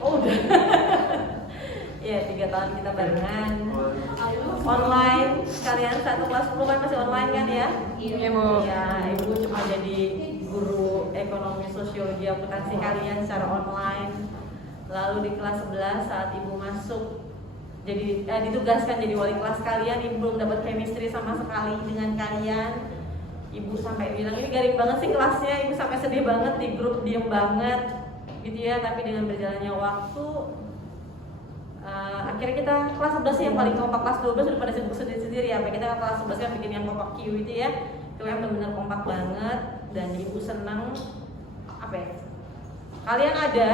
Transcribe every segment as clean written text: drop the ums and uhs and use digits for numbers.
Oh udah. Ya 3 tahun kita barengan online. Kalian satu kelas 10 kan masih online kan ya? Iya Bu. Ya, Ibu cuma jadi guru ekonomi sosiologi akuntansi kalian secara online. Lalu di kelas 11 saat Ibu masuk jadi ditugaskan jadi wali kelas kalian, Ibu belum dapat chemistry sama sekali dengan kalian. Ibu sampai bilang ini garing banget sih kelasnya, Ibu sampai sedih banget di grup, diem banget gitu ya. Tapi dengan berjalannya waktu akhirnya kita kelas 11 yang paling kompak, kelas 12 udah pada sibuk sendiri-sendiri ya. Sampai kita kelas 11 kan bikin yang kompak Q itu ya. Itu yang benar-benar kompak banget dan Ibu senang apa ya? Kalian ada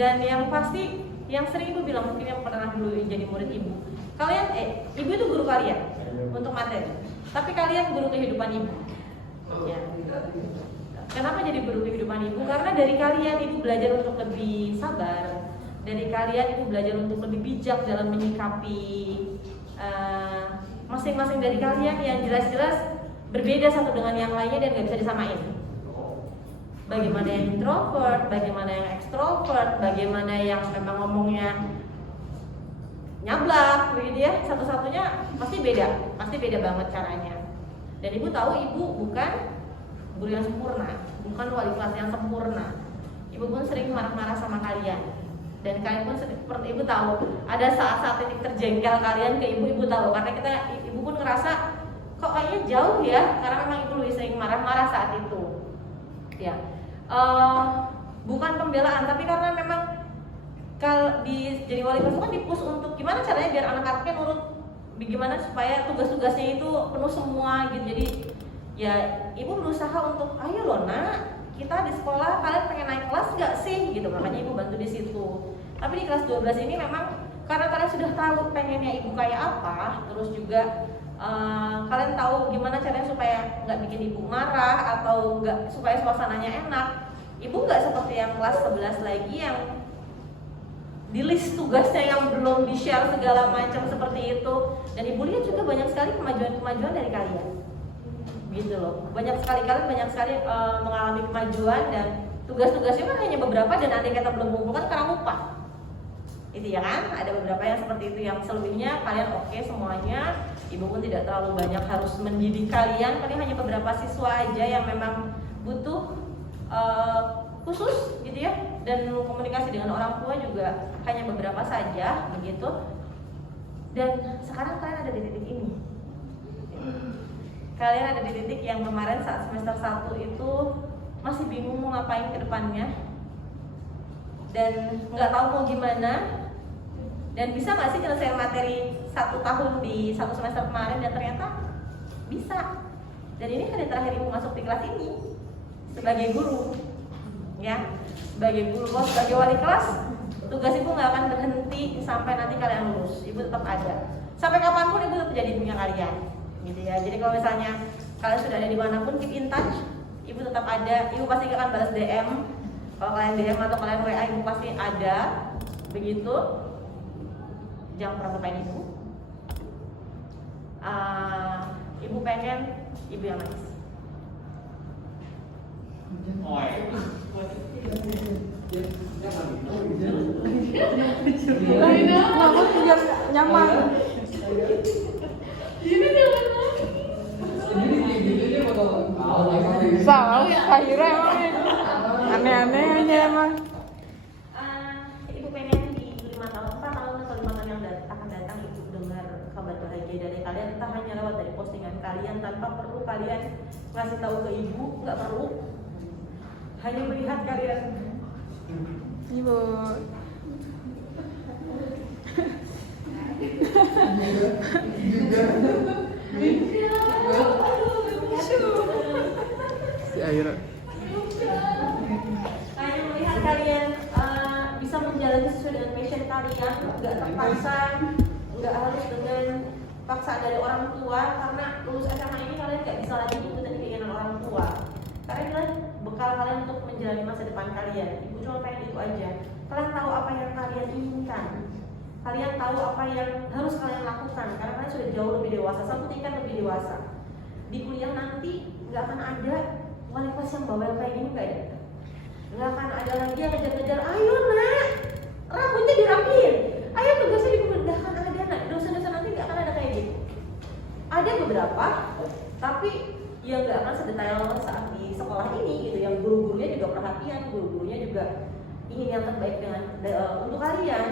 dan yang pasti yang sering Ibu bilang mungkin yang pernah dulu jadi murid Ibu. Kalian Ibu itu guru kalian untuk materi. Tapi kalian guru kehidupan Ibu. Ya. Kenapa jadi guru kehidupan Ibu? Karena dari kalian Ibu belajar untuk lebih sabar. Dari kalian Ibu belajar untuk lebih bijak dalam menyikapi masing-masing dari kalian yang jelas-jelas berbeda satu dengan yang lainnya dan gak bisa disamain. Bagaimana yang introvert, bagaimana yang ekstrovert, bagaimana yang memang ngomongnya nyablak begitu ya, satu-satunya pasti beda banget caranya. Dan Ibu tahu Ibu bukan guru yang sempurna, bukan wali kelas yang sempurna. Ibu pun sering marah-marah sama kalian. Dan kalian pun Ibu tahu ada saat-saat titik terjengkel kalian ke Ibu tahu karena Ibu pun ngerasa kok kayaknya jauh ya, karena memang Ibu lebih sering marah-marah saat itu. Ya. Bukan pembelaan, tapi karena memang kalau jadi wali kelas kan dipus untuk gimana caranya biar anak-anaknya nurut, bagaimana supaya tugas-tugasnya itu penuh semua gitu. Jadi ya Ibu berusaha untuk ayo loh nak, kita di sekolah kalian pengen naik kelas gak sih gitu, makanya Ibu bantu di situ. Tapi di kelas 12 ini memang karena kalian sudah tahu pengennya Ibu kayak apa, terus juga kalian tahu gimana caranya supaya nggak bikin Ibu marah atau nggak, supaya suasananya enak. Ibu nggak seperti yang kelas 11 lagi yang di list tugasnya yang belum di-share segala macam seperti itu. Dan Ibu lihat juga banyak sekali kemajuan dari kalian gitu loh. Banyak sekali mengalami kemajuan dan tugas-tugasnya kan hanya beberapa dan andai kata belum mengumpulkan karena lupa. Itu ya kan, ada beberapa yang seperti itu, yang selebihnya kalian oke semuanya. Ibu pun tidak terlalu banyak harus mendidik kalian hanya beberapa siswa aja yang memang butuh khusus gitu ya, dan komunikasi dengan orang tua juga hanya beberapa saja begitu. Dan sekarang kalian ada di titik ini. Kalian ada di titik yang kemarin saat semester 1 itu masih bingung mau ngapain ke depannya dan nggak tahu mau gimana. Dan bisa nggak sih nyelesain materi 1 tahun di 1 semester kemarin, dan ternyata bisa. Dan ini hari terakhir Ibu masuk di kelas ini sebagai guru, ya, sebagai guru. Kalau sebagai wali kelas, tugas Ibu nggak akan berhenti sampai nanti kalian lulus. Ibu tetap ada. Sampai kapanpun Ibu tetap jadi punya kalian, gitu ya. Jadi kalau misalnya kalian sudah ada dimanapun, keep in touch. Ibu tetap ada. Ibu pasti akan balas DM. Kalau kalian DM atau kalian WA, Ibu pasti ada. Begitu. Jangan pernah lupain Ibu. Ibu pengen Ibu yang manis. Kamu biar nyaman. Salah, akhirnya emang aneh-aneh aja emang. Ibu pengen di 4 tahun atau 5 tahun yang akan datang Ibu dengar kabar bahagia dari kalian, entah hanya lewat dari postingan kalian tanpa perlu kalian ngasih tahu ke Ibu, nggak perlu, hanya melihat kalian. Ibu. Si Aira. Hanya melihat kalian bisa menjalani sesuai dengan passion kalian, nggak terpaksa, nggak harus dengan paksaan dari orang tua. Karena lulus SMA ini kalian nggak bisa lagi ikutin keinginan orang tua, karena itu bekal kalian untuk menjalani masa depan kalian. Ibu cuma pengen itu aja. Kalian tahu apa yang kalian inginkan, kalian tahu apa yang harus kalian lakukan, karena kalian sudah jauh lebih dewasa, satu tingkat lebih dewasa. Di kuliah nanti nggak akan ada wali kelas yang bawel kayak gini, nggak ada. Nggak akan ada lagi yang ngejar-ngejar, ayo nak, rambutnya dirapiin, ayo tugasnya dikumpulin. Nggak akan ada nak, dosen-dosen nanti nggak akan ada kayak gitu. Ada beberapa, tapi ya nggak akan sedetail saat di sekolah ini gitu. Yang guru-gurunya juga perhatian, guru-gurunya juga ingin yang terbaik dengan untuk kalian.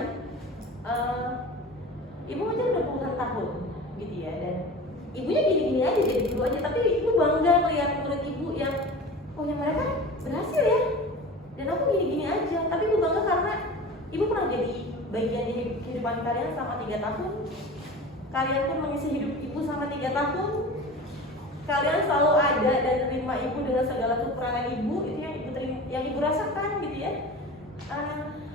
Ibu aja udah puluhan tahun gitu ya, dan ibunya gini-gini aja jadi guru aja, tapi ibu bangga melihat murid ibu yang oh yang mereka berhasil ya, dan aku gini-gini aja. Tapi ibu bangga karena ibu pernah jadi bagian dari kehidupan kalian selama 3 tahun. Kalian pun mengisi hidup ibu selama 3 tahun. Kalian selalu ada dan terima ibu dengan segala kekurangan ibu. Itu yang ibu yang ibu rasakan gitu ya.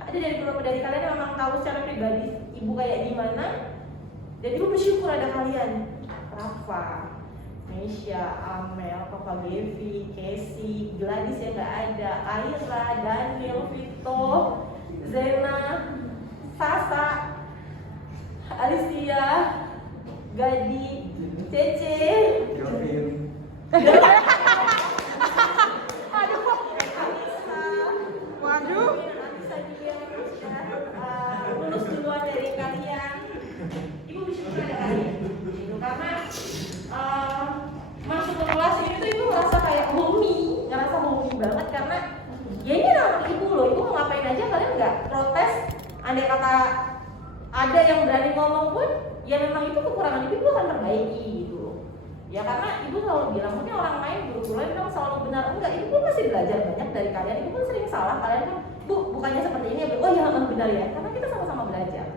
Ada dari beberapa dari kalian yang memang tahu secara pribadi ibu kayak gimana, dan ibu bersyukur ada kalian. Rafa, Mesya, Amel, Papa Gevi, Casey, Gladys yang nggak ada, Aira, Daniel, Vito, Zena, Sasa, Alicia, Gadi, Cece, Kelvin. Waduh. Lulus duluan dari kalian. Ibu bersyukur ada kalian gitu, karena masuk ke kelas ini tuh ibu ngerasa kayak ngerasa homey banget, karena ya ini anak ibu loh. Ibu mau ngapain aja kalian nggak protes. Andai kata ada yang berani ngomong pun, ya memang itu kekurangan ibu akan perbaiki gitu loh. Ya karena ibu selalu bilang, mungkin orang lain guru-guru lain bilang selalu benar, enggak, ibu masih belajar banyak dari kalian. Ibu pun sering salah, kalian kan bu bukannya seperti ini ya, oh ya memang benar ya, karena kita sama-sama belajar.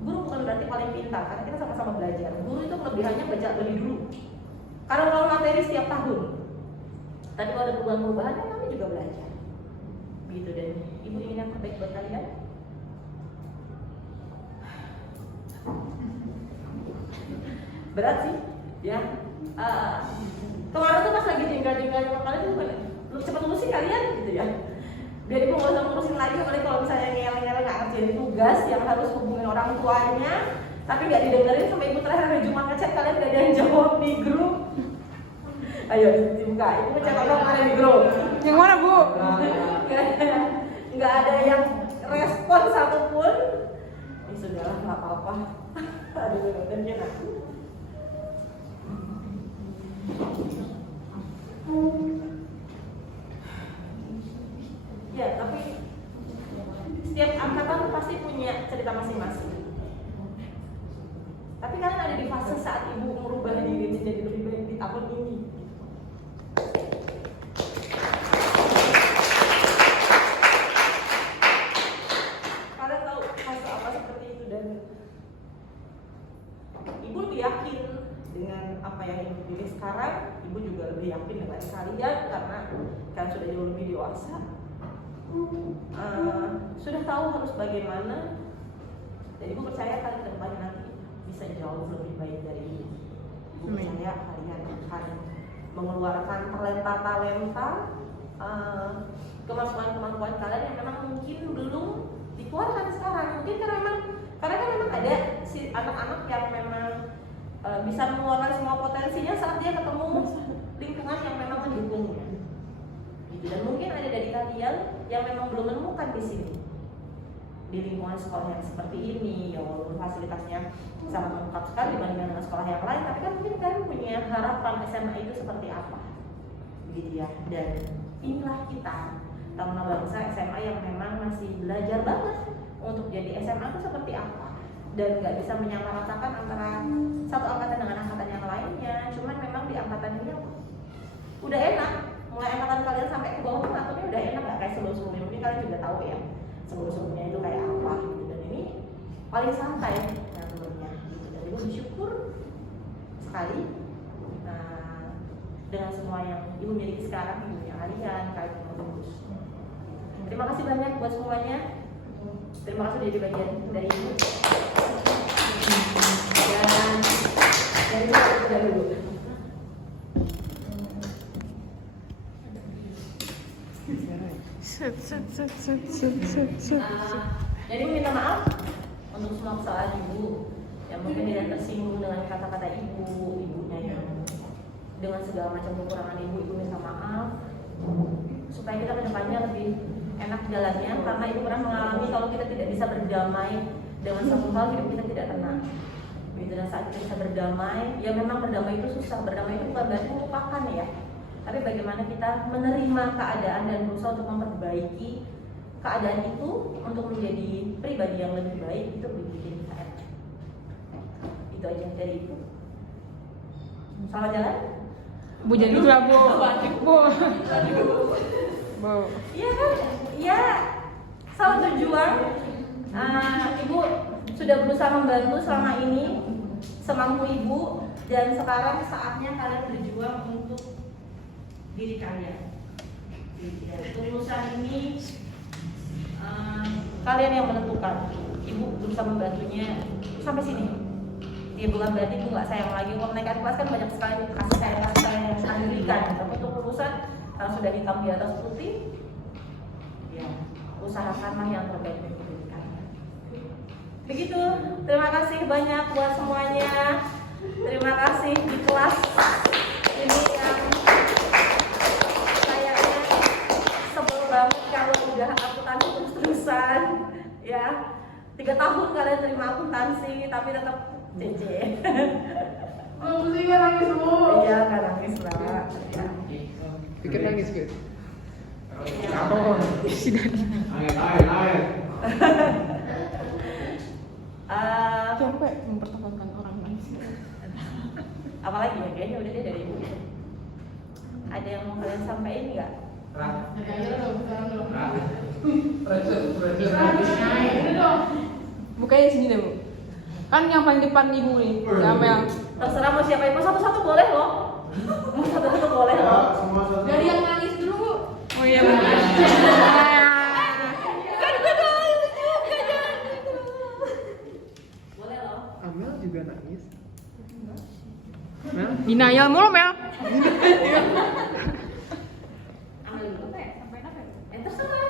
Guru bukan berarti paling pintar, karena kita sama-sama belajar. Guru itu kelebihannya baca lebih dulu, karena kalau materi setiap tahun. Tapi kalau ada perubahan-perubahan, kan kami juga belajar gitu. Dan ibu ingin yang terbaik buat kalian. Berat sih ya. Kemarin tuh pas lagi tinggal sama kalian tuh cepet lulus sih kalian gitu ya, biar ibu nggak usah ngurusin lagi. Apalagi kalau misalnya ngeyel-ngeyel nggak ngerjain tugas yang harus hubungin orang tuanya, tapi nggak didengerin sampai ibu terakhir hari Jumat ngechat kalian nggak ada yang jawab di grup. Ayo dibuka, ibu ngechat orang mana di grup. Yang mana bu? Nggak ada yang respon satupun. Ya sudahlah, nggak apa-apa. Aduh, bener aku. Ya, tapi setiap angkatan pasti punya cerita masing-masing. Tapi kalian ada di fase saat ibu merubah diri menjadi lebih baik di tahun ini. Kalian tahu fase apa seperti itu, dan ibu lebih yakin dengan apa yang ibu pilih sekarang. Ibu juga lebih yakin dengan kalian karena kalian sudah jauh lebih dewasa, sudah tahu harus bagaimana. Dan ibu percaya kalian ke depan nanti bisa jauh lebih baik dari ini. Ibu percaya kalian akan mengeluarkan talenta-talenta, kemampuan-kemampuan kalian yang memang mungkin belum dikeluarkan sekarang. Mungkin karena kan memang ada si anak-anak yang memang bisa mengeluarkan semua potensinya saat dia ketemu lingkungan yang memang mendukungnya. Gitu. Dan mungkin ada dari kalian yang memang belum menemukan di sini, di lingkungan sekolah yang seperti ini, ya walaupun fasilitasnya sangat lengkap sekali dibandingkan dengan sekolah yang lain, tapi kan mungkin kalian punya harapan SMA itu seperti apa, gitu ya. Dan inilah kita, Taruna Bangsa SMA yang memang masih belajar banget untuk jadi SMA itu seperti apa, dan nggak bisa menyamaratakan antara satu angkatan dengan angkatan yang lainnya. Cuman memang di angkatan ini udah enak, mulai angkatan kalian sampai ke bawah pun aturnya udah enak, nggak kayak sebelum-sebelumnya. Mungkin kalian juga tahu ya sebelum-sebelumnya itu kayak apa gitu, dan ini paling santai menurutnya gitu. Dan ibu bersyukur sekali dengan semua yang ibu miliki sekarang, ibunya kalian yang bagus. Terima kasih banyak buat semuanya. Terima kasih jadi bagian dari ibu. Dan dari saya sudah dulu. Jadi minta maaf untuk semua kesalahan ibu yang mungkin tidak tersinggung dengan kata-kata ibunya yang dengan segala macam kekurangan ibu minta maaf. supaya kita kedepannya lebih enak jalannya, karena ibu pernah mengalami kalau kita tidak bisa berdamai dengan satu hal, hidup kita tidak tenang. Dan saat kita bisa berdamai, ya memang berdamai itu susah. Berdamai itu bukan berarti melupakan ya, tapi bagaimana kita menerima keadaan dan berusaha untuk memperbaiki keadaan itu untuk menjadi pribadi yang lebih baik, itu bikin kita enak. Itu aja dari ibu. Selamat jalan. Bu jadi gitu lah, Bu. Bu. Bu. Iya kan? Iya. Selamat berjuang. Ibu sudah berusaha membantu selama ini semampu ibu, dan sekarang saatnya kalian berjuang untuk diri kalian. Urusan ini kalian yang menentukan. Ibu berusaha membantunya sampai sini. Ya bukan berarti ibu nggak sayang lagi. Kalau naik kelas kan banyak sekali kasih sayang yang kalian berikan. Tapi untuk urusan kalau sudah hitam di atas putih, ya usahakanlah yang terbaik bagi diri kalian. Begitu. Terima kasih banyak buat semuanya. Terima kasih di kelas ini yang kayaknya sebel banget kalau udah akuntansi terus-terusan ya. 3 tahun kalian terima akuntansi tapi tetap CC. Oh, mesti kan nangis Bu. Iya, kan nangis lah. Ya. Pikir nangis gitu. Oh, Air. capek mempertahankan orang nangis. Apalagi ya, kayaknya udah deh dari ibu. Ada yang mau kalian sampaikan nggak? Bukanya sini deh, Bu. Kan yang paling depan ibu nih, sama yang Terserah mau siapa, mau satu-satu boleh loh. Mau satu-satu boleh loh. Dari yang nangis dulu Bu. oh iya, Bu. Boleh loh. Amel juga nangis. Denial mulu, Mel. Ambil dulu teh. Sampai apa ya? Terserah.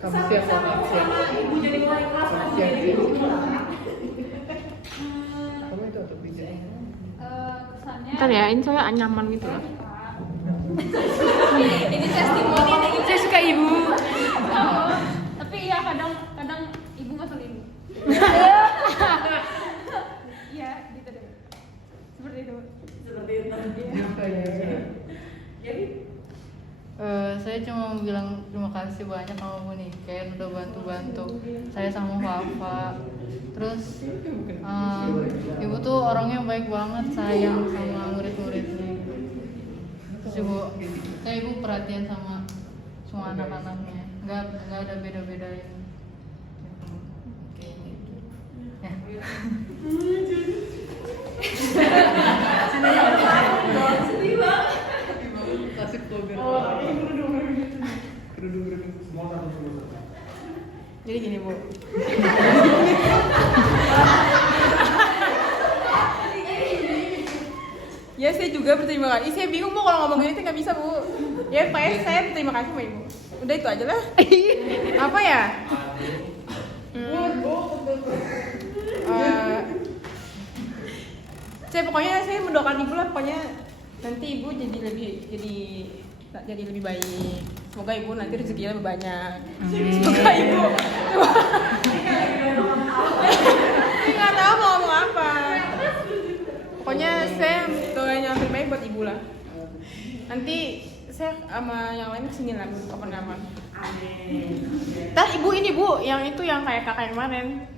Kamu siap sama ibu jadi wali kelas Siap, jadi siap. ibu. Kamu itu atau bijak? Ntar ya, ini soalnya nyaman gitu ya. Ini testimoni nih. Saya suka ibu. Tapi iya kadang ibu ngeselin. Iya gitu deh. Seperti itu. Seperti itu. Jadi Saya cuma mau bilang terima kasih banyak sama Bu Niken udah bantu-bantu saya sama Papa. Terus Ibu tuh orangnya baik banget, sayang sama murid-muridnya. Terus Ibu, kayak Ibu perhatian sama semua anak-anaknya, nggak ada beda-bedain. Ya. Nasib vlogger. Kerudung. Jadi gini, Bu. Ya saya juga berterima kasih. Saya bingung Bu kalau ngomong gini tuh nggak bisa Bu. Ya pokoknya saya berterima kasih sama Ibu. Udah itu aja lah. Apa ya? Saya pokoknya saya mendoakan Ibu lah. Pokoknya nanti Ibu jadi lebih baik. Semoga Ibu nanti rezekinya lebih banyak. Semoga Ibu. Nggak tahu mau ngomong apa. Pokoknya saya doain yang terbaik buat Ibu lah. Nanti saya sama yang lain kesini lah kapan-kapan. Ntar Ibu ini Bu, yang itu yang kayak kakak yang kemarin.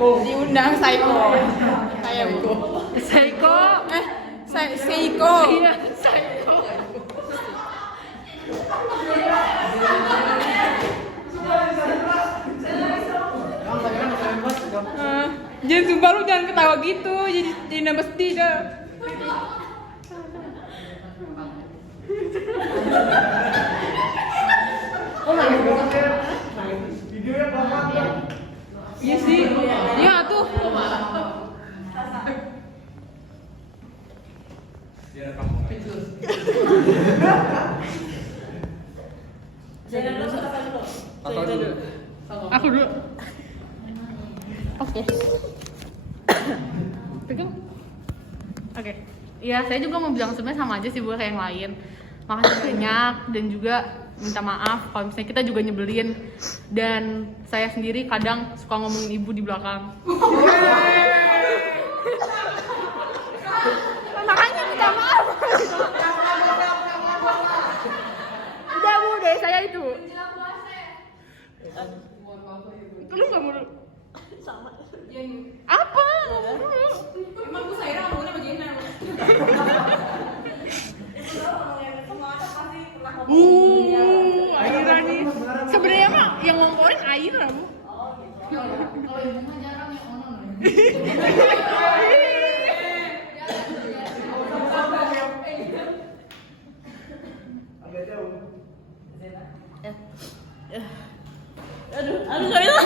Diundang Saiko. Kayak Bu. Saiko. Seiko. Iya, Saiko. Jangan sumpah lu jangan ketawa gitu, jadi nambah sedih dah. Videonya pelan ya. Iya sih, iya tuh. Aku dulu. Oke. Pegang. Oke. Iya, saya juga mau bilang sebenarnya sama aja sih Bu kayak yang lain. Makasih banyak dan juga minta maaf kalau misalnya kita juga nyebelin, dan saya sendiri kadang suka ngomongin ibu di belakang. Makanya minta maaf. Udah bu, dari saya itu. Itu lu nggak mau? Sama. Apa? Emang bu saya ngomongnya bagaimana? Aira nih. Sebenarnya mah yang ngomongin Aira bu. Kalau ibu mah jarang yang onon. Aduh nggak bisa.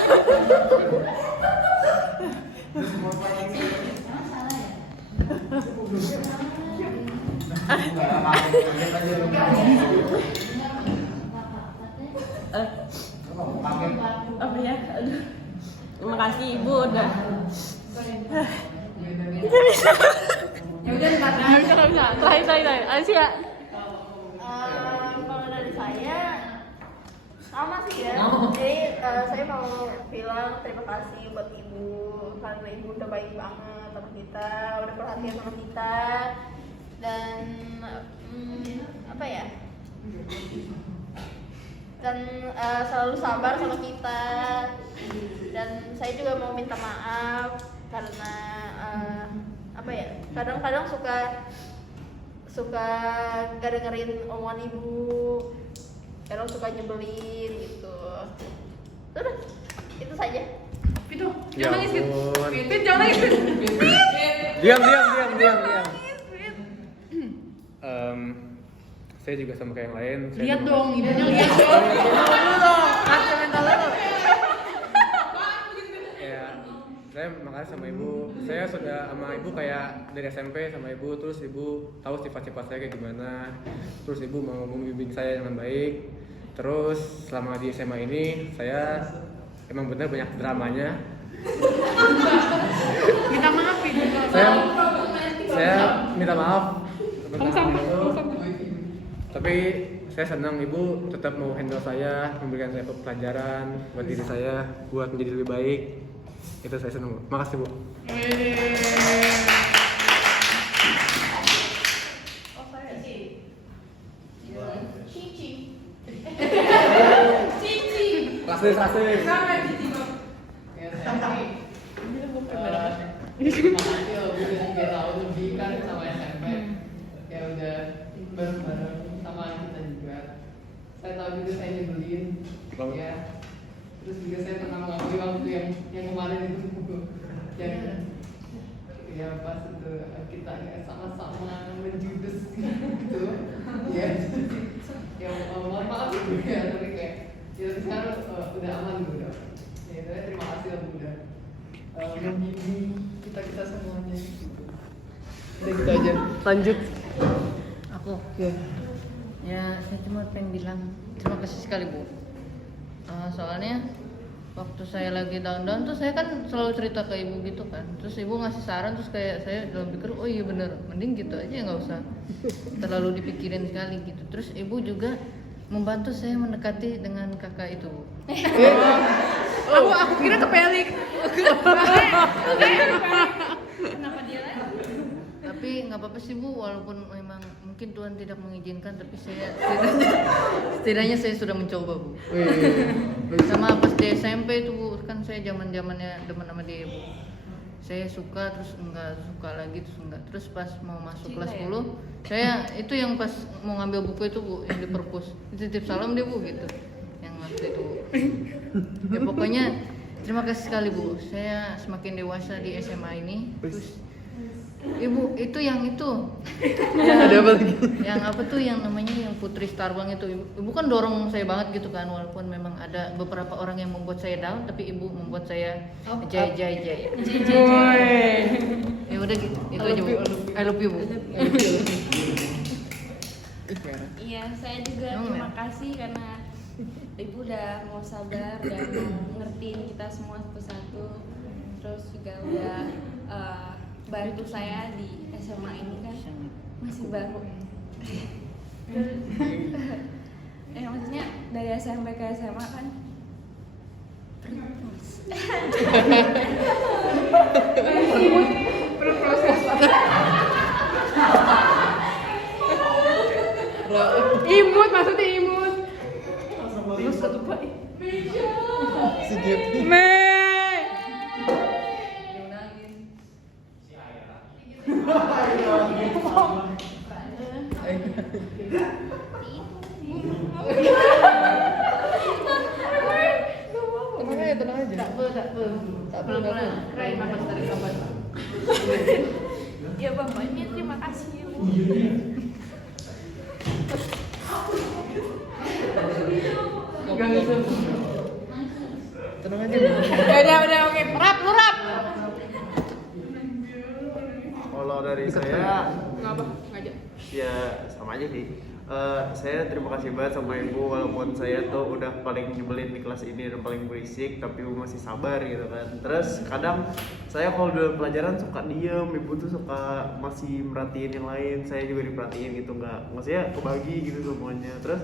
Apa ya? Aduh. Terima kasih ibu udah. Ya udah ntar. Nggak bisa. Terakhir. Asia. Kalau dari saya sama sih ya. Jadi saya mau bilang terima kasih buat ibu karena ibu udah baik banget sama kita, udah perhatian sama kita, dan apa ya? Dan selalu sabar sama kita. Dan saya juga mau minta maaf karena apa ya? Kadang-kadang suka gak dengerin omongan ibu, kadang suka nyebelin gitu. Udah, itu saja. Itu. Ya Jangan nangis, Fit. ampun. Fit, jangan nangis, Fit. Diam. Saya juga sama kayak yang lain. Saya Lihat juga- dong, ibunya lihat dong. Kasih mental dulu. Ya, saya makasih sama ibu. Saya sudah sama ibu kayak dari SMP sama ibu, terus ibu tahu sifat-sifat saya kayak gimana. Terus ibu mau membimbing saya dengan baik. Terus selama di SMA ini saya emang benar banyak dramanya. Minta maaf, Fit. Saya minta maaf Tong sampah. tapi saya senang ibu tetap mau handle saya, memberikan saya pelajaran buat diri saya buat menjadi lebih baik. Itu saya senang bu. Makasih bu. Kasih. Terima kasih loh Bu, udah 3 tahun lebih kan sama SMP. Ya udah bareng-bareng sama kita juga. Saya tahu juga saya nyebelin. Bang. Ya. Terus juga saya pernah mengakui waktu yang kemarin itu yang ya pas itu kita kayak sama-sama menjudes gitu. Ya. Ya mohon maaf Bu ya, tapi kayak ya sekarang udah aman Bu. Ya terima kasih lah Bu udah membimbing kita semuanya gitu. Udah gitu aja. Lanjut. Aku Ya. ya saya cuma pengen bilang terima kasih sekali Bu. Soalnya waktu saya lagi down tuh saya kan selalu cerita ke ibu gitu kan, terus ibu ngasih saran, terus kayak saya dalam pikir oh iya bener, mending gitu aja nggak usah terlalu dipikirin sekali gitu. Terus ibu juga membantu saya mendekati dengan kakak itu Bu. Aku kira kepelik. Kenapa dia lagi? Tapi nggak apa-apa sih Bu, walaupun memang mungkin Tuhan tidak mengizinkan, tapi saya setidaknya saya sudah mencoba Bu. Sama pas di SMP itu Bu, kan saya zamannya demen sama dia Bu. Saya suka terus enggak suka lagi, terus enggak. Terus pas mau masuk kelas 10, saya itu yang pas mau ngambil buku itu Bu, yang di perpus. Titip salam dia Bu gitu. Yang waktu itu Bu. Ya pokoknya terima kasih sekali Bu. Saya semakin dewasa di SMA ini. Terus Ibu itu yang itu. Ada apa lagi? Yang apa tuh yang namanya yang Putri Starbang itu. Ibu kan dorong saya banget gitu kan, walaupun memang ada beberapa orang yang membuat saya down, tapi ibu membuat saya jaya. Ya udah gitu. Itu aja Bu. I love you Bu. Iya, saya juga Emang terima ya? kasih karena ibu udah mau sabar dan mau ngertiin kita semua satu-satu. Terus juga udah bantu saya di SMA ini kan masih baru. maksudnya dari SMP ke SMA kan terus berproses. Imut maksudnya imut. Terus satu Pak. Mei. Diundangin. Tenang aja. Tak perlu. Keren banget dari kapan. ya bapaknya terima kasih ya Bu. Gak bisa. Tenang aja. Udah oke. Rap. Kalau dari saya Enggak apa, ngajak. ya sama aja sih. Saya terima kasih banget sama ibu walaupun saya tuh udah paling nyebelin di kelas ini dan paling berisik, tapi ibu masih sabar gitu kan. Terus kadang saya kalau dalam pelajaran suka diem, ibu tuh suka masih merhatiin yang lain, saya juga diperhatiin gitu, nggak maksudnya kebagi gitu semuanya. Terus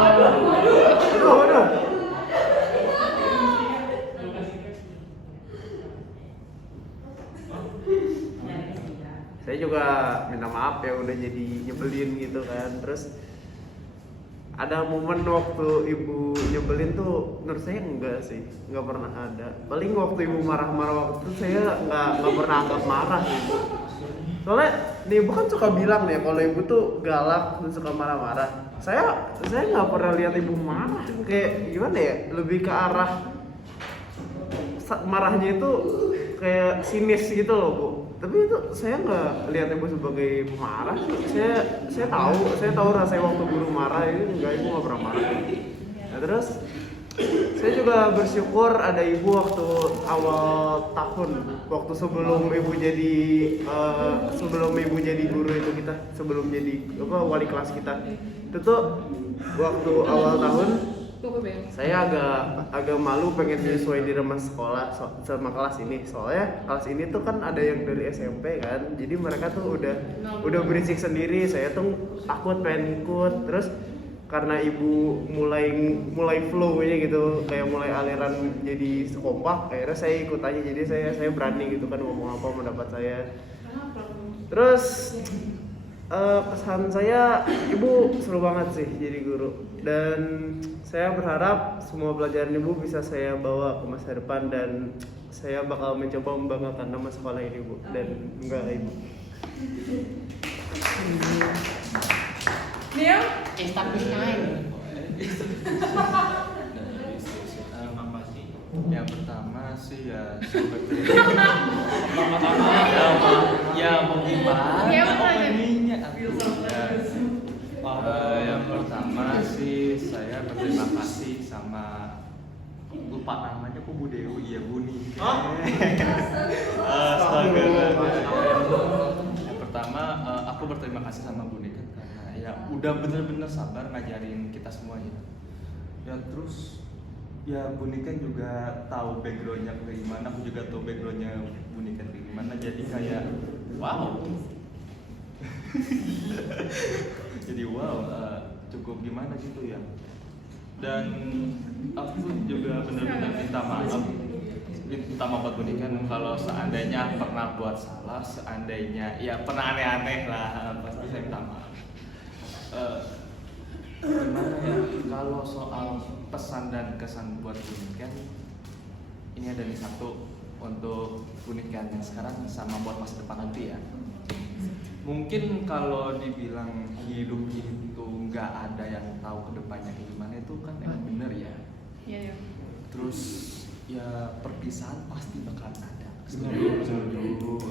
aduh. Saya juga minta maaf ya udah jadi nyebelin gitu kan. Terus ada momen waktu ibu nyebelin tuh menurut saya enggak sih, nggak pernah ada. Paling waktu ibu marah-marah waktu itu saya nggak pernah anggap marah ibu. Soalnya nih ibu kan suka bilang nih kalau ibu tuh galak dan suka marah-marah. Saya nggak pernah lihat ibu marah, kayak gimana ya, lebih ke arah marahnya itu kayak sinis gitu loh Bu. Tapi itu saya nggak lihat ibu sebagai pemarah sih. Saya tahu rasanya waktu guru marah itu ibu nggak pernah marah. Nah, terus saya juga bersyukur ada ibu waktu awal tahun, waktu sebelum ibu jadi guru itu kita, sebelum jadi wali kelas kita. Itu tuh waktu awal tahun saya agak malu pengen menyesuaikan diri sama kelas ini. Soalnya kelas ini tuh kan ada yang dari SMP kan, jadi mereka tuh udah berisik sendiri. Saya tuh takut pengen ikut. Terus karena ibu mulai flow-nya gitu, kayak mulai aliran jadi sekompak, akhirnya saya ikut aja. Jadi saya berani gitu kan ngomong apa pendapat saya. Terus kesan saya, ibu seru banget sih jadi guru, dan saya berharap semua pelajaran ibu bisa saya bawa ke masa depan, dan saya bakal mencoba membanggakan nama sekolah ini Bu, dan enggak ibu. Neil? Makasih. Yang pertama sih ya seperti ya mau gimana openingnya yang pertama sih saya berterima kasih sama, lupa namanya kok, Bu Dewi ya, Bu nih. Astaga. Yang pertama aku berterima kasih sama Bu Nika karena ya udah bener-bener sabar ngajarin kita semuanya. Ya terus ya Bu Nika juga tahu backgroundnya kayak gimana, aku juga tahu backgroundnya Bu Nika kayak gimana, jadi kayak wow. Jadi wow, cukup gimana gitu ya. Dan aku juga benar-benar minta maaf buat Bu Nika kalau seandainya pernah buat salah, seandainya ya pernah aneh-aneh lah, pasti saya minta maaf. Gimana ya, kalau soal pesan dan kesan buat Bu Nika, ini ada nih satu untuk Bu Nika yang sekarang sama buat masa depan nanti ya. Mungkin kalau dibilang hidup itu nggak ada yang tahu kedepannya kayak gimana, itu kan emang bener ya. Iya. Terus ya perpisahan pasti bakal ada. Setuju.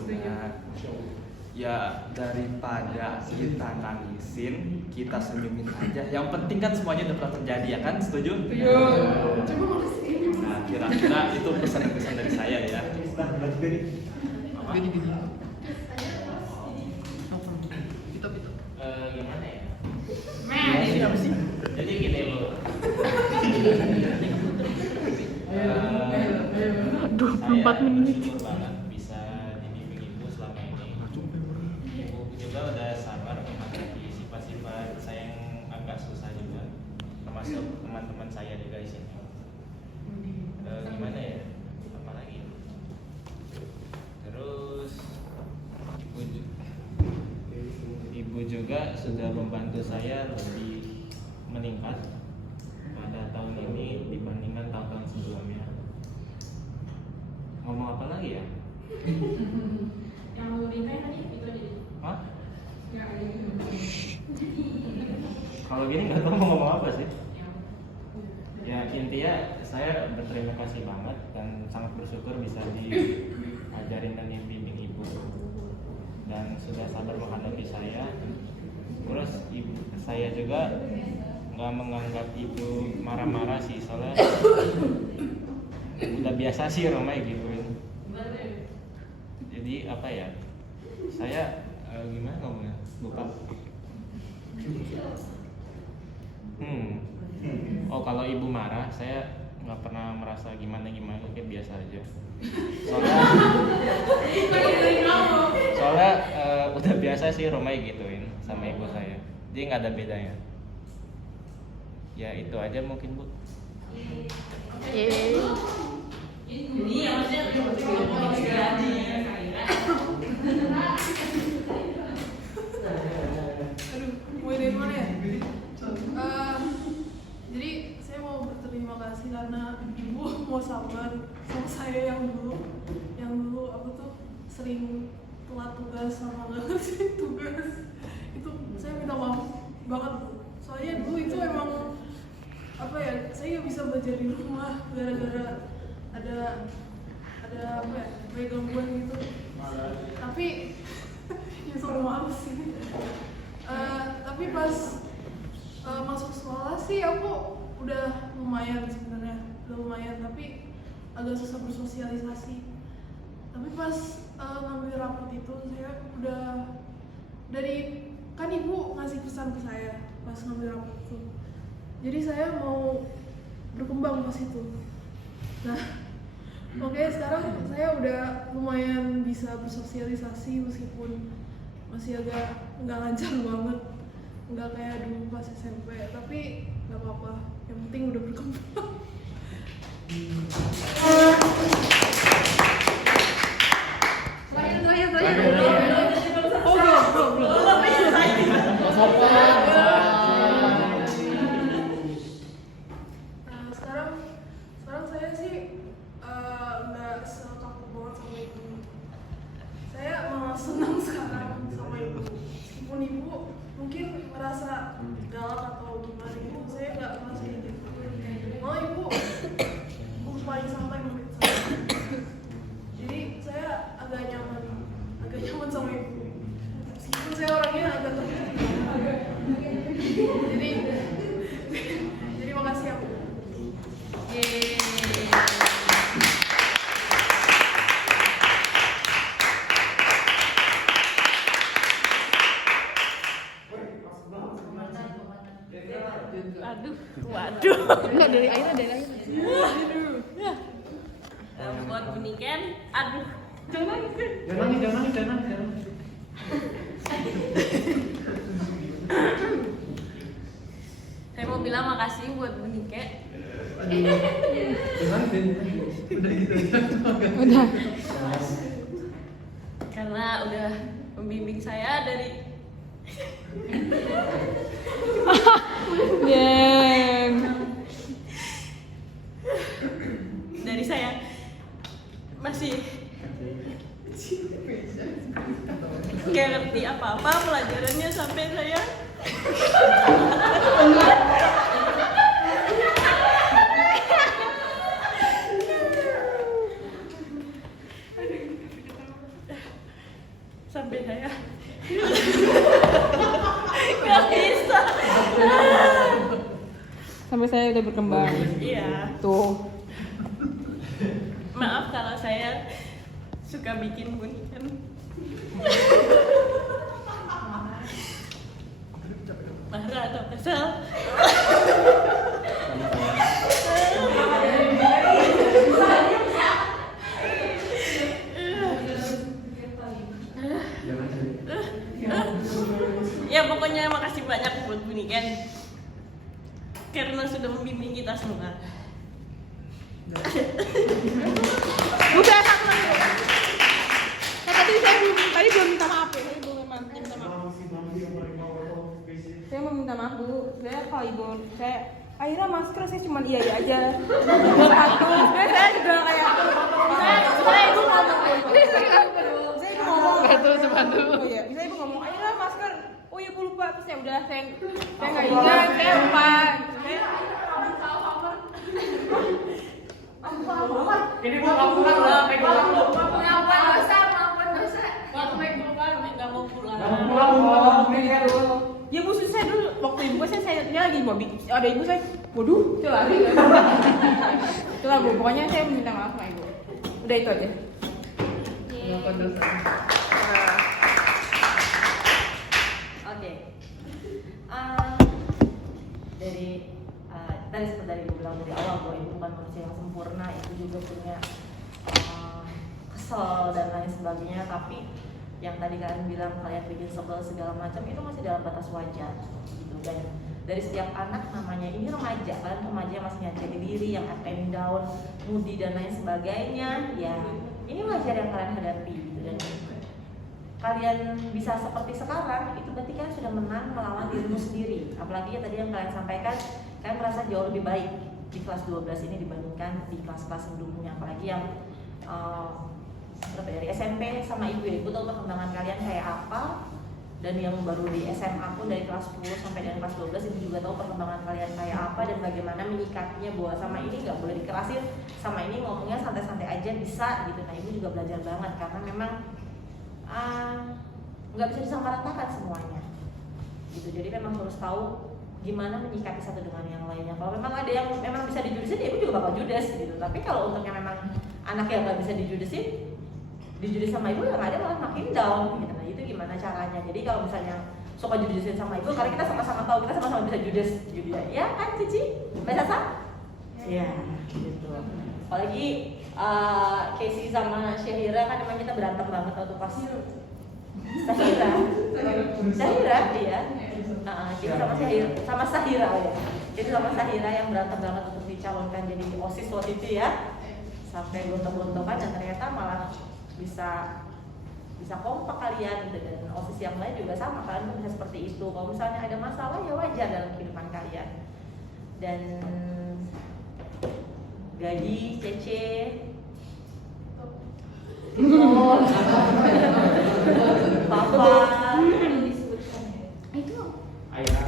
Nah, ya daripada kita nangisin, kita senyumin aja. Yang penting kan semuanya udah pernah terjadi ya kan, setuju? Nah, kira-kira itu pesan-pesan dari saya ya. Gimana ya? Men. Jadi gini loh. 24 menit. Bersyukur banget bisa dibimbing ibu selama ini. Ibu juga udah sabar menghadapi sifat-sifat saya yang teman-teman saya juga di sini. Gimana ya? Apalagi? Terus ibu juga sudah membantu saya lebih meningkat pada tahun ini dibandingkan tahun-tahun sebelumnya. Ngomong apa lagi ya? Yang mau nikahin tadi itu aja. Hah? Kalau gini nggak tahu mau ngomong apa sih. Ya intinya saya berterima kasih banget dan sangat bersyukur bisa diajarin dan dibimbing ibu dan sudah sabar menghadapi saya. Terus ibu saya juga nggak menganggap ibu marah-marah sih, soalnya udah biasa sih Romai gituin. Jadi apa ya? Saya gimana ngomongnya? Lupa. Oh kalau ibu marah, saya nggak pernah merasa gimana kayak biasa aja. Soalnya udah biasa sih Romai gituin sama ibu saya. Jadi nggak ada bedanya. Ya itu aja mungkin Bu. Ini yang maksudnya Aduh, mulai dari mana ya? Jadi saya mau berterima kasih karena ibu mau sabar sama saya yang dulu apa tuh sering telat tugas sama nggak ngerti tugas. Itu saya minta maaf banget Bu. Soalnya dulu itu emang apa ya, saya nggak bisa belajar di rumah gara-gara ada apa ya, kayak gangguan gitu. Tapi ya soal maaf sih. Tapi pas masuk sekolah sih aku udah lumayan sebenarnya, tapi agak susah bersosialisasi. Tapi pas ngambil rapot itu saya udah dari kan ibu ngasih pesan ke saya pas ngambil rapot itu. Jadi saya mau berkembang pas itu. Nah, oke, sekarang saya udah lumayan bisa bersosialisasi meskipun masih agak nggak lancar banget, nggak kayak dulu pas SMP, tapi nggak apa-apa, yang penting udah berkembang. Sekarang saya sih nggak takut banget sama ibu. Saya malah senang sekarang sama ibu. Meskipun ibu mungkin merasa galak atau gimana, ibu saya nggak merasa gitu. Malah ibu paling santai menurut saya. Jadi saya agak nyaman sama ibu. Meskipun saya orangnya agak tertutup. Jadi makasih ya Bu. Enggak dari air. Buat bunikan, aduh. Jangan nangis. Saya mau bilang makasih buat Bunike. Udah. Karena udah membimbing saya dari saya masih nggak ngerti apa-apa pelajarannya sampai saya nggak bisa. Sampai saya udah berkembang. Iya. Tuh. Maaf kalau saya suka bikin bunikan. Marah atau kesel. Ya pokoknya makasih banyak buat bunikan. karena sudah membimbing kita semua. Udah satu lagi. Nah, tadi belum minta maaf ya. Tadi belum minta maaf. Saya mau minta maaf dulu. Saya kalau ibu saya akhirnya masker saya cuma iya aja. Buat satu. Saya juga kayak saya ibu ngomong. Saya ibu ngomong. Betul sebantu. Oh iya, bisa ibu ngomong akhirnya masker. Oh iya aku lupa terus ya udah saya nggak ingat, saya lupa. Ini mau kapuran lah, pegang. Maafkan dosa. Nggak mau pulang. Ya bu susah dulu waktu ibu saya lagi mau ada ibu saya, waduh, itu lari. Itulah bu, pokoknya saya minta maaf sama ibu. Udah itu aja. Oke. Dari tadi seperti dari ibu bilang dari awal bahwa ibu bukan manusia yang sempurna, ibu juga punya kesel dan lain sebagainya. Tapi yang tadi kalian bilang kalian bikin sebel segala macam itu masih dalam batas wajar, gitu. Dan dari setiap anak namanya ini remaja, kalian remaja masih nyari diri, yang up and down, moody dan lain sebagainya. Ya ini wajar yang kalian hadapi, gitu. Dan kalian bisa seperti sekarang itu berarti kalian sudah menang melawan dirimu sendiri. Apalagi ya tadi yang kalian sampaikan, kalian merasa jauh lebih baik di kelas 12 ini dibandingkan di kelas-kelas sebelumnya. Apalagi yang dari SMP sama ibu ya, ibu tahu perkembangan kalian kayak apa. Dan yang baru di SMA pun dari kelas 10 sampai dengan kelas 12 ibu juga tahu perkembangan kalian kayak apa dan bagaimana menyikapinya, bahwa sama ini nggak boleh dikerasin, sama ini ngomongnya santai-santai aja bisa gitu. Nah ibu juga belajar banget karena memang nggak bisa disamaratakan semuanya gitu. Jadi memang harus tahu gimana menyikapi satu dengan yang lainnya. Kalau memang ada yang memang bisa dijudesin, ya ibu juga bakal judes gitu. Tapi kalau untuk yang memang anak yang nggak bisa dijudesin, dijudes sama ibu yang ada malah makin down gitu. Nah itu gimana caranya? Jadi kalau misalnya suka judesin sama ibu, karena kita sama-sama tahu kita sama-sama bisa judes gitu ya kan Cici? Mbak Sasa? Ya gitu. Apalagi Casey sama Syahira kan emang kita berantem banget waktu pas Syahira iya. Kita sama Syahira ya. Jadi sama Syahira yang berantem banget untuk dicalonkan jadi OSIS waktu itu ya. Sampai gontok-gontokan dan ternyata malah bisa kompak kalian gitu. Dan OSIS yang lain juga sama, kalian pun bisa seperti itu. Kalau misalnya ada masalah ya wajar dalam kehidupan kalian. Dan Gaji, Cece, Papa, Itu Aira,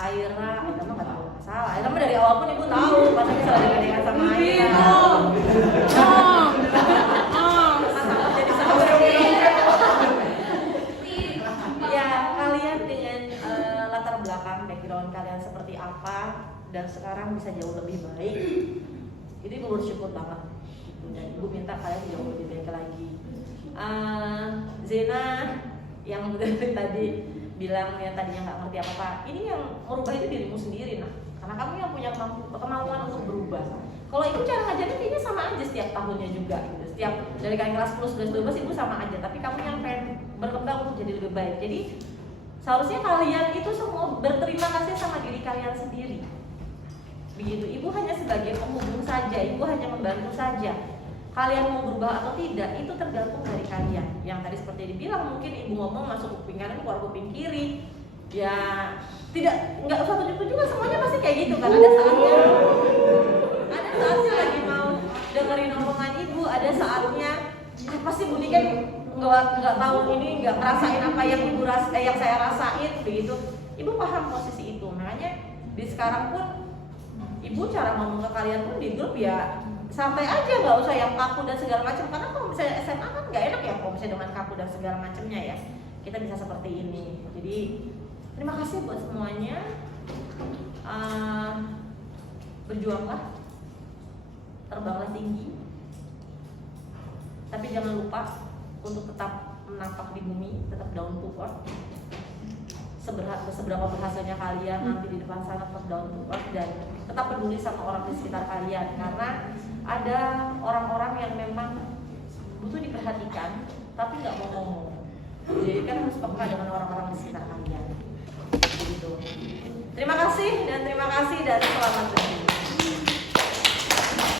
Aira mah nggak tahu masalah. Aira mah dari awal pun ibu tahu, masa bisa dengan sama Aira. Jadi ya kalian dengan latar belakang background kalian seperti apa dan sekarang bisa jauh lebih baik. Jadi ibu bersyukur banget gitu. Dan ibu minta kalian jauh lebih baik lagi. Zena yang dari tadi bilang yang tadinya nggak ngerti apa-apa, ini yang merubah itu dirimu sendiri nah, karena kamu yang punya kemampuan untuk berubah. Kalau ibu cara ngajarnya kayaknya sama aja setiap tahunnya juga gitu. Setiap dari kalian kelas 10, 11, 12 ibu sama aja, tapi kamu yang pengen berkembang untuk jadi lebih baik. Jadi seharusnya kalian itu semua berterima kasih sama diri kalian sendiri. Begitu, ibu hanya sebagai penghubung saja, ibu hanya membantu saja. Kalian mau berubah atau tidak itu tergantung dari kalian. Yang tadi seperti dibilang, mungkin ibu ngomong masuk kuping kanan keluar kuping kiri. Ya nggak usah tunjuk juga, semuanya pasti kayak gitu kan. Ada saatnya lagi mau dengerin omongan ibu, ada saatnya pasti Budi kan nggak tahu ini, nggak ngerasain apa yang ibu yang saya rasain begitu. Ibu paham posisi itu, makanya di sekarang pun ibu cara ngomong ke kalian pun di grup ya santai aja, nggak usah yang kaku dan segala macam. Karena kalau misalnya SMA kan nggak enak ya kalau misalnya dengan kaku dan segala macamnya ya. Kita bisa seperti ini. Jadi terima kasih buat semuanya. Berjuanglah, terbanglah tinggi. Tapi jangan lupa untuk tetap menapak di bumi, tetap down to earth. Seberapa berhasilnya kalian nanti di depan sana, tetap down to earth dan tetap peduli sama orang di sekitar kalian, karena ada orang-orang yang memang butuh diperhatikan tapi nggak mau ngomong. Jadi kan harus peka dengan orang-orang di sekitar kalian. Begitu. Terima kasih dan selamat.